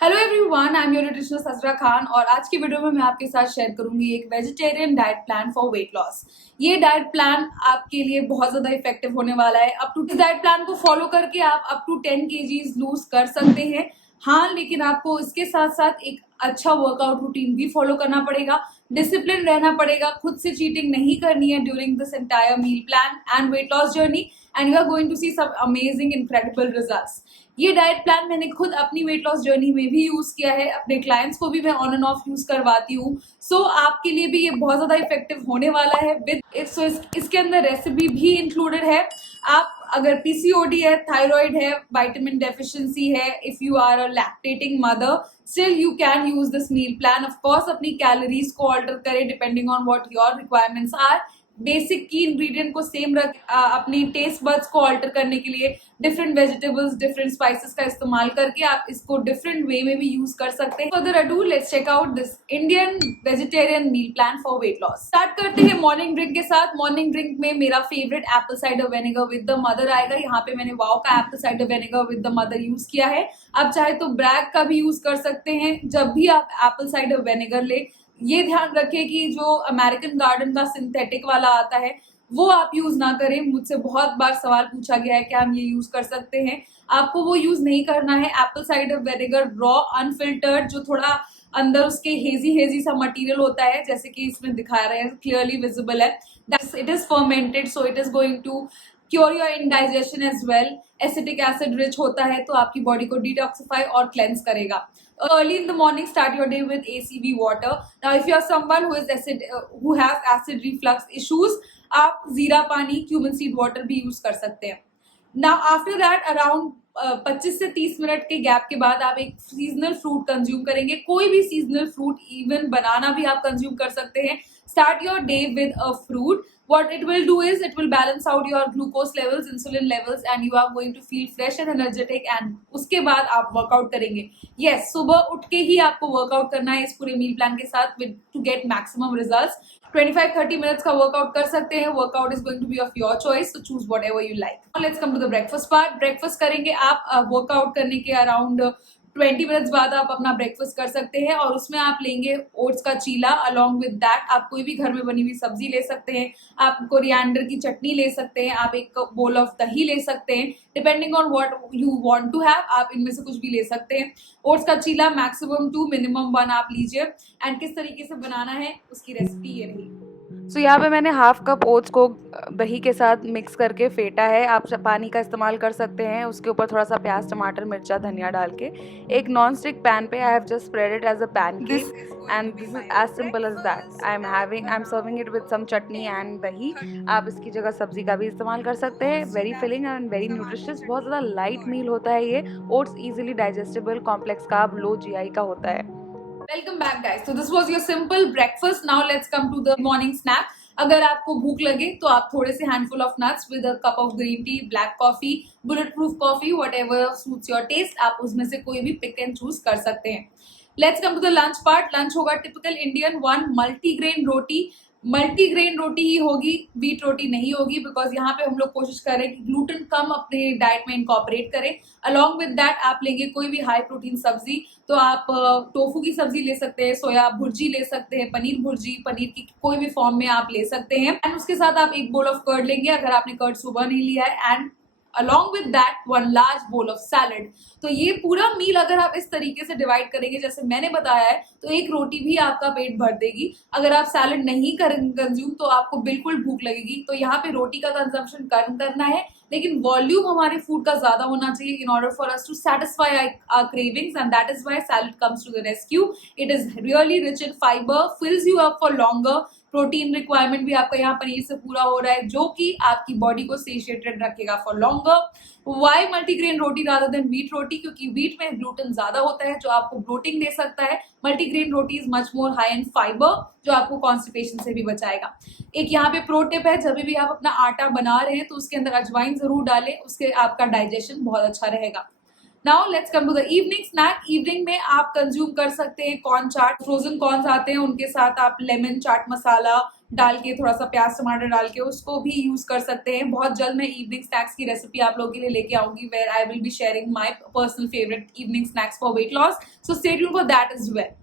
Hello everyone, I am your nutritionist Asra Khan और आज की वीडियो में मैं आपके साथ शेयर करूंगी एक vegetarian diet plan for weight loss. ये डाइट प्लान आपके लिए बहुत ज्यादा इफेक्टिव होने वाला है। अप टू इस डाइट प्लान को फॉलो करके आप अप टू 10 kgs लूज कर सकते हैं। हाँ, लेकिन आपको इसके साथ साथ एक अच्छा वर्कआउट रूटीन भी फॉलो करना पड़ेगा, डिसिप्लिन रहना पड़ेगा, खुद से चीटिंग नहीं करनी है during this entire meal plan and weight loss journey and you are going to see some amazing incredible results. ये डाइट प्लान मैंने खुद अपनी वेट लॉस जर्नी में भी यूज किया है, अपने क्लाइंट्स को भी मैं ऑन एंड ऑफ यूज करवाती हूँ। सो आपके लिए भी ये बहुत ज्यादा इफेक्टिव होने वाला है। इसके अंदर रेसिपी भी इंक्लूडेड है। आप अगर पीसीओडी है, थायराइड है, विटामिन डेफिशिएंसी है, if you are a lactating mother, still you can use this meal plan. Of course अपनी कैलोरीज को ऑल्टर करें depending on what your requirements are. Basic की इंग्रेडिएंट को सेम रख अपनी टेस्ट बड्स को ऑल्टर करने के लिए डिफरेंट वेजिटेबल्स, डिफरेंट स्पाइसेस का इस्तेमाल करके आप इसको डिफरेंट वे में भी यूज कर सकते हैं। Further ado, let's check out this Indian vegetarian meal plan for weight loss. Start करते हैं मॉर्निंग ड्रिंक के साथ। मॉर्निंग ड्रिंक में मेरा favourite Apple cider vinegar with the mother आएगा। यहाँ पे मैंने वाओ का Apple cider vinegar with the mother use किया है। आप चाहे तो ब्रैग का भी यूज कर सकते हैं। जब भी आप एप्पल साइडर विनेगर ले, ये ध्यान रखें कि जो अमेरिकन गार्डन का सिंथेटिक वाला आता है वो आप यूज ना करें। मुझसे बहुत बार सवाल पूछा गया है कि हम ये यूज कर सकते हैं। आपको वो यूज नहीं करना है। Apple cider vinegar raw unfiltered, जो थोड़ा अंदर उसके हेजी हेजी सा मटेरियल होता है, जैसे कि इसमें दिखा रहे हैं, क्लियरली विजिबल है, it is fermented, so it is going to cure your indigestion as well. Acetic acid rich होता है तो आपकी बॉडी को डिटॉक्सिफाई और क्लेंस करेगा। Early in the morning, start your day with ACV water. Now, if you are someone who has acid reflux issues, आप जीरा पानी, क्यूमन सीड वाटर भी यूज कर सकते हैं। Now, after that, around 25 से 30 मिनट के गैप के बाद आप एक सीजनल फ्रूट कंज्यूम करेंगे। कोई भी सीजनल फ्रूट, इवन बनाना भी आप कंज्यूम कर सकते हैं। Start your day with a fruit. What it will do is it will balance out your glucose levels, insulin levels, and you are going to feel fresh and energetic. And उसके बाद आप workout करेंगे। Yes, सुबह उठ के ही आपको workout करना है इस पूरे मील प्लान के साथ to get maximum results. 25-30 minutes का वर्कआउट कर सकते हैं। Workout is going to be of your choice, so choose whatever you like. Now let's come to the breakfast part. Breakfast करेंगे आप वर्कआउट करने के अराउंड 20 मिनट्स बाद आप अपना ब्रेकफास्ट कर सकते हैं और उसमें आप लेंगे ओट्स का चीला। अलॉन्ग विद दैट आप कोई भी घर में बनी हुई सब्जी ले सकते हैं। आप कोरिएंडर की चटनी ले सकते हैं। आप एक बोल ऑफ दही ले सकते हैं। Depending on what you want to have, आप इनमें से कुछ भी ले सकते हैं। ओट्स का चीला मैक्सिमम 2 मिनिमम 1 आप लीजिए। एंड किस तरीके से बनाना है उसकी रेसिपी ये रही। यहाँ पे मैंने हाफ कप ओट्स को दही के साथ मिक्स करके फेंटा है। आप पानी का इस्तेमाल कर सकते हैं। उसके ऊपर थोड़ा सा प्याज, टमाटर, मिर्चा, धनिया डाल के एक नॉन स्टिक पैन पे I have just spread it as a pancake and this is as simple as that. I am serving it with some chutney and dahi. आप इसकी जगह सब्जी का भी इस्तेमाल कर सकते हैं। Very filling and very nutritious. बहुत ज़्यादा लाइट मील होता है ये। Oats easily digestible, complex carb, low GI का होता है। Welcome back guys. So this was your simple breakfast. Now let's come to the morning snack. अगर आपको भूख लगे तो आप थोड़े से handful of nuts with a cup of green tea, black coffee, bullet proof coffee, whatever suits your taste, आप उसमें से कोई भी पिक एंड चूज कर सकते हैं। Let's come to the lunch part. Lunch होगा typical Indian one, multigrain roti. Multigrain रोटी ही होगी, व्हीट रोटी नहीं होगी, बिकॉज यहाँ पे हम लोग कोशिश करें कि ग्लूटेन कम अपने डाइट में इनकॉर्पोरेट करें। अलॉन्ग विद दैट आप लेंगे कोई भी हाई प्रोटीन सब्जी, तो आप टोफू की सब्जी ले सकते हैं, सोया भुर्जी ले सकते हैं, पनीर भुर्जी, पनीर की कोई भी फॉर्म में आप ले सकते हैं। एंड उसके साथ आप एक बोल ऑफ कर्ड लेंगे अगर आपने कर्ड सुबह नहीं लिया है। And along with that one large bowl of salad। तो ये पूरा मील अगर आप इस तरीके से डिवाइड करेंगे जैसे मैंने बताया है, तो एक रोटी भी आपका पेट भर देगी। अगर आप सैलड नहीं करेंगे कंज्यूम तो आपको बिल्कुल भूख लगेगी। तो यहाँ पे रोटी का कंजम्पशन कम करना है, लेकिन वॉल्यूम हमारे फूड का ज्यादा होना चाहिए in order for us to satisfy our cravings, and that is why salad comes to the rescue. It is really rich in fibre, fills you up for longer. Protein requirement भी आपका यहाँ पनीर से पूरा हो रहा है, जो कि आपकी बॉडी को सेशिएटेड रखेगा for longer. Why multigrain roti rather than wheat roti? क्योंकि व्हीट में ग्लूटेन ज्यादा होता है जो आपको ब्लोटिंग दे सकता है। Multigrain roti is much more high in fibre, जो आपको कॉन्स्टिपेशन से भी बचाएगा। एक यहाँ पे प्रो टिप है, जब भी आप अपना आटा बना रहे हैं तो उसके अंदर अजवाइन जरूर डालें, उसके आपका डाइजेशन बहुत अच्छा रहेगा। Now let's come to the evening snack. Evening में आप कंज्यूम कर सकते हैं कॉर्न चाट। फ्रोजन कॉर्न्स आते हैं, उनके साथ आप लेमन चाट मसाला, डाल के, थोड़ा सा प्याज टमाटर डाल के उसको भी यूज कर सकते हैं। बहुत जल्द मैं इवनिंग स्नैक्स की रेसिपी आप लोगों के लिए लेके आऊंगी, where I will be sharing my personal favourite evening snacks for weight loss, so stay tuned for that as well.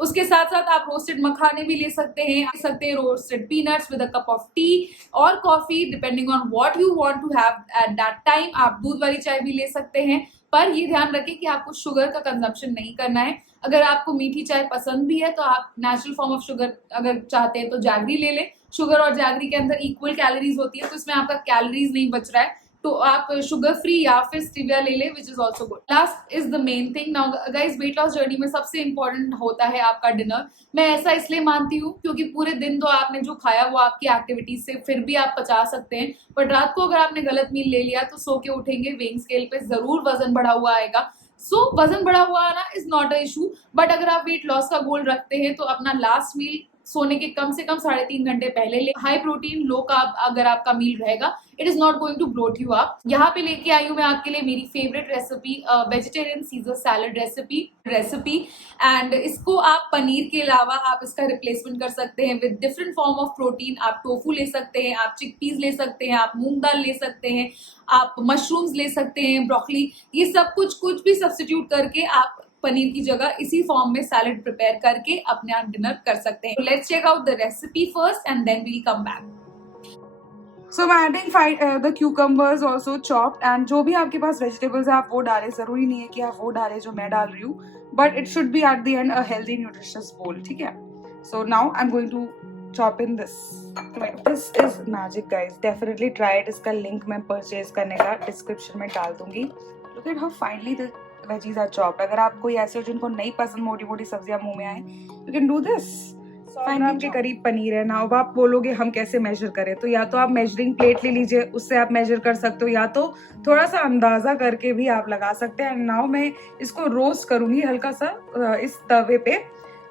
उसके साथ साथ आप रोस्टेड मखाने भी ले सकते हैं, roasted peanuts with a cup of tea और coffee, depending on what you want to have at that time. आप दूध वाली चाय भी ले सकते हैं, पर ये ध्यान रखें कि आपको शुगर का कंजम्पशन नहीं करना है। अगर आपको मीठी चाय पसंद भी है तो आप नेचुरल फॉर्म ऑफ शुगर अगर चाहते हैं तो जैगरी ले लें। शुगर और जैगरी के अंदर इक्वल कैलोरीज होती है, तो इसमें आपका कैलोरीज नहीं बच रहा है, तो आप शुगर फ्री या फिर स्टीविया ले ले, which is also good. Last is the main thing. Now guys, wait loss journey में सबसे इंपॉर्टेंट होता है आपका डिनर। मैं ऐसा इसलिए मानती हूँ क्योंकि पूरे दिन तो आपने जो खाया वो आपकी एक्टिविटीज से फिर भी आप पचा सकते हैं, बट रात को अगर आपने गलत मील ले लिया तो सो के उठेंगे, वेइंग स्केल पे जरूर वजन बढ़ा हुआ आएगा। सो वजन बढ़ा हुआ आना is not a issue, but अगर आप वेट लॉस का गोल रखते हैं तो अपना लास्ट मील सोने के कम से कम 3.5 घंटे पहले ले। हाई प्रोटीन लो कार्ब अगर आपका मील रहेगा, it is not going to bloat you up. यहाँ पे लेके आई हूँ मैं आपके लिए मेरी favourite recipe, vegetarian Caesar salad recipe and इसको आप पनीर के अलावा आप इसका रिप्लेसमेंट कर सकते हैं with different form of protein. आप टोफू ले सकते हैं, आप चिकपीज ले सकते हैं, आप मूंग दाल ले सकते हैं, आप मशरूम्स ले सकते हैं, ब्रोकली, ये सब कुछ भी सब्स्टिट्यूट करके आप पनीर की जगह इसी फॉर्म में सैलड प्रिपेयर करके अपने आप डिनर कर सकते हैं। Let's check out the recipe first and then we'll come back. So I'm adding the cucumbers also chopped, and जो भी आपके पास vegetables है आप वो डालें, ज़रूरी नहीं है कि आप वो डालें जो मैं डाल रही हूँ, but it should be at the end a healthy nutritious bowl, ठीक है? So now I'm going to chop in this. This is magic guys, definitely try it. इसका link मैं purchase करने का description में डाल दूंगी। Look at how finely the veggies are chopped. अगर आप कोई ऐसे हो जिनको नहीं पसंद मोटी मोटी सब्जियां मुंह में आए, you can do this. 100 ग्राम के करीब पनीर है ना। अब आप बोलोगे हम कैसे मेजर करें, तो या तो आप मेजरिंग प्लेट ले लीजिए, उससे आप मेजर कर सकते हो, या तो थोड़ा सा अंदाजा करके भी आप लगा सकते हैं। नाउ मैं इसको रोस्ट करूंगी हल्का सा इस तवे पे,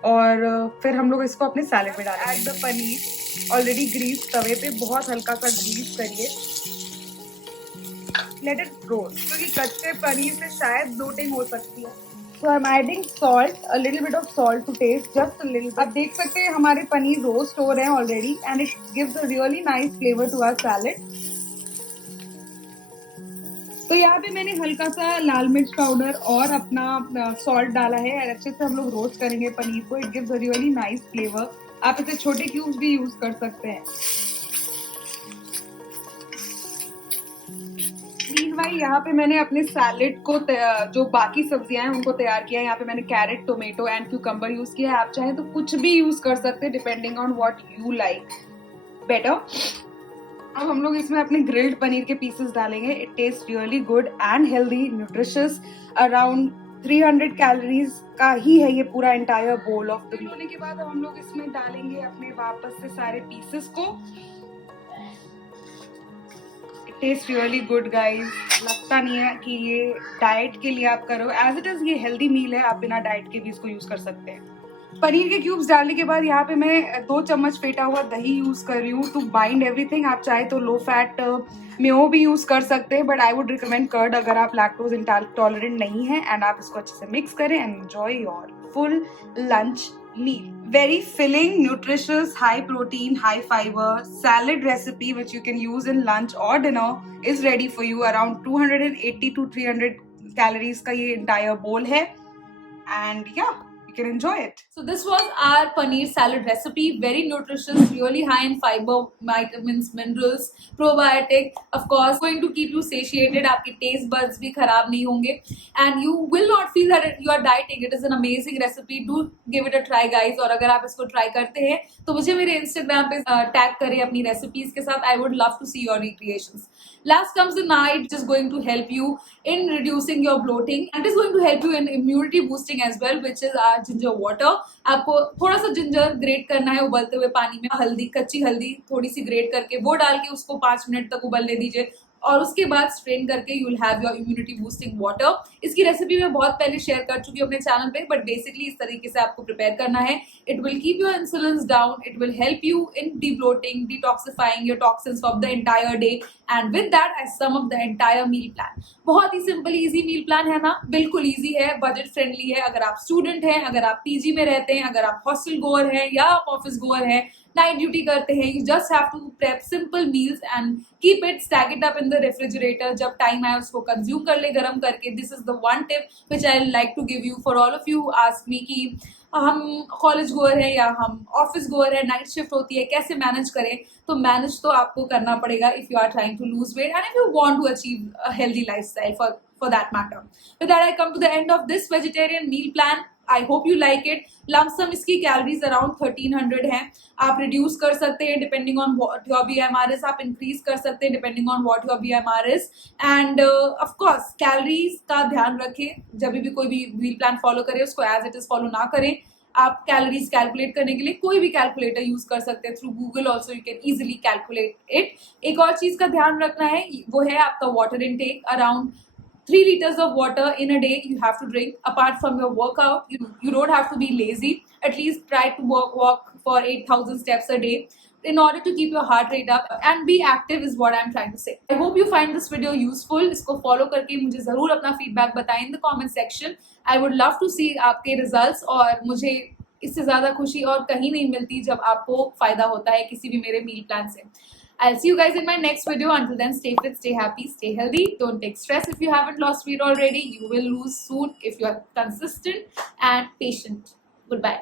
और फिर हम लोग इसको अपने सैलेड में डालेंगे। Add the paneer already grease तवे पे, बहुत हल्का सा ग्रीस करिए, लेट इट रोस्ट, क्योंकि कच्चे पनीर से शायद ब्लोटिंग हो सकती है। So I'm adding salt, a little bit of salt to taste, just a little bit. आप देख सकते हैं हमारे पनीर रोस्ट हो रहे हैं already, and it gives a really nice flavor to our salad. तो यहाँ पे मैंने हल्का सा लाल मिर्च पाउडर और अपना सॉल्ट डाला है, और अच्छे से हम लोग रोस्ट करेंगे पनीर को। It gives a really nice flavour. आप इसे छोटे क्यूब्स भी यूज कर सकते हैं। भाई यहाँ पे मैंने अपने सैलेड को जो बाकी सब्जियां हैं उनको तैयार किया है। यहाँ पे मैंने carrot, tomato and cucumber use किया है। आप चाहें तो कुछ भी यूज कर सकते हैं, depending on what you like better. अब हम लोग इसमें अपने ग्रिल्ड पनीर के पीसेस डालेंगे। It taste really good and healthy, nutritious. Around 300 calories का ही है ये पूरा एंटायर बोल ऑफ द। होने के बाद अब हम लोग इसमें डालेंगे अपने वापस से सारे पीसेस को। टेस्ट रियली गुड गाइज, लगता नहीं है कि ये डाइट के लिए आप करो, एज इट इज ये हेल्दी मील है, आप बिना डाइट के भी इसको यूज कर सकते हैं। पनीर के क्यूब्स डालने के बाद यहाँ पे मैं 2 चम्मच फेटा हुआ दही यूज कर रही हूँ टू बाइंड एवरीथिंग। आप चाहे तो लो फैट मेयो भी यूज कर सकते हैं, but I would recommend curd अगर आप लैक्टोज इंटॉलरेंट नहीं है। एंड आप इसको अच्छे से मिक्स करें and enjoy your full lunch meal. Very filling, nutritious, high protein, high fiber salad recipe which you can use in lunch or dinner is ready for you. Around 280 to 300 calories का ये entire bowl है, and yeah, you can enjoy it. So this was our paneer salad recipe. Very nutritious, really high in fiber, vitamins, minerals, probiotic. Of course, going to keep you satiated. आपके taste buds भी खराब नहीं होंगे, and you will not feel that you are dieting. It is an amazing recipe. Do give it a try, guys. और अगर आप इसको try करते हैं तो मुझे मेरे Instagram पे tag करें अपनी recipes के साथ. I would love to see your recreations. Last comes the night, which is going to help you in reducing your bloating, and it is going to help you in immunity boosting as well, which is our ginger water. आपको थोड़ा सा ginger great करना है उबलते हुए पानी में, हल्दी, कच्ची हल्दी थोड़ी सी ग्रेट करके वो डाल के उसको 5 मिनट तक उबलने दीजिए, और उसके बाद स्ट्रेन करके you will have your immunity boosting water. इसकी रेसिपी मैं बहुत पहले शेयर कर चुकी हूँ अपने चैनल पे, बट बेसिकली इस तरीके से आपको प्रिपेयर करना है। It will keep your insulin down, it will help you in debloating, detoxifying your toxins of the entire day, and with that I sum up the entire meal plan. बहुत ही simple easy meal plan है ना, बिल्कुल easy है, budget friendly है। अगर आप student हैं, अगर आप पीजी में रहते हैं, अगर आप हॉस्टल गोअर हैं या आप ऑफिस गोअर हैं, नाइट ड्यूटी करते हैं, you just have to prep simple meals and keep it, stack it up in the refrigerator. जब टाइम आए उसको कंज्यूम कर ले गर्म करके। This is the one tip which I like to give you for all of you ask me कि हम college गोअर है या हम ऑफिस गोअर है, नाइट शिफ्ट होती है, कैसे मैनेज करें। तो मैनेज तो आपको करना पड़ेगा if you are trying to lose weight and if you want to achieve a healthy lifestyle for that matter. With that, I come to the end of this vegetarian meal plan. I hope you like it. Lump sum इसकी calories around 1300 हैं। आप reduce कर सकते हैं depending on what your BMR is, आप increase कर सकते हैं depending on what your BMR is. End of course calories का ध्यान रखें, जब भी कोई भी मील प्लान फॉलो करें उसको एज इट इज फॉलो ना करें। आप कैलोरीज कैलकुलेट करने के लिए कोई भी कैलकुलेटर यूज कर सकते हैं, through Google also you can easily calculate it. एक और चीज का ध्यान रखना है, वो है आपका water intake. Around 3 liters of water in a day you have to drink apart from your workout. You don't have to be lazy. At least try to walk for 8,000 steps a day in order to keep your heart rate up and be active is what I'm trying to say. I hope you find this video useful. इसको follow करके मुझे ज़रूर अपना feedback बताएं in the comment section. I would love to see आपके results और मुझे इससे ज़्यादा खुशी और कहीं नहीं मिलती जब आपको फ़ायदा होता है किसी भी मेरे meal plan से। I'll see you guys in my next video. Until then, stay fit, stay happy, stay healthy. Don't take stress if you haven't lost weight already. You will lose soon if you are consistent and patient. Goodbye.